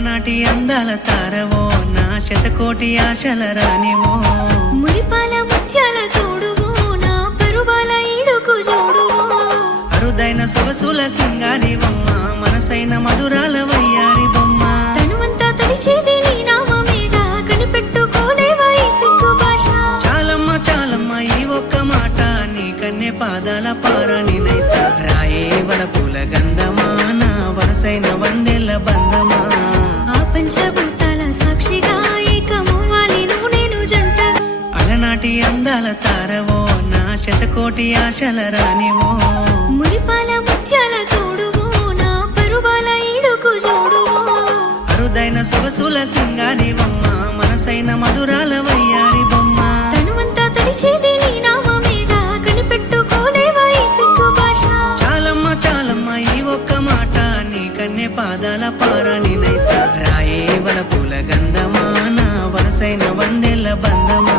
అలనాటి అందాల తారవో నా శతకోటి ఆశల రానివో మురిపాల ముత్యాల తోడువో నా పరువాల ఈడుకు జోడువో అరుదైన సొగసుల సింగారివమ్మ మనసైన మధురాల వయ్యారి బొమ్మ తనువంతా తడిచేది నీ నామమేగా కనిపెట్టుకోలేవా ఈ సిగ్గు భాష చాలమ్మ చాలమ్మ ఈ ఒక్క మాట నీ కన్నె పాదాల పారానినైత రాయే వలపుల గంధమా నా వరసైన వందెల్ల బంధమా ఆ పంచభూతాల సాక్షిగా ఏకమవ్వాలి నువ్వు నేను జంట అలనాటి అందాల తారవో నా శతకోటి ఆశల రానివో మురిపాల ముత్యాల తోడువో నా పరువాల ఈడుకు జోడువో అరుదైన సొగసుల సింగారివమ్మ మనసైన మధురాల వయ్యారి బొమ్మ తనువంతా తడిచేది నీ నామమేగా కనిపెట్టుకోలేవా ఈ సిగ్గు భాష చాలమ్మ చాలమ్మ ఈ ఒక్క మాట నీ కన్నె పాదాల పారానినైత రాయే వలపుల గంధమా నా వరసైన వందెల్ల బంధమా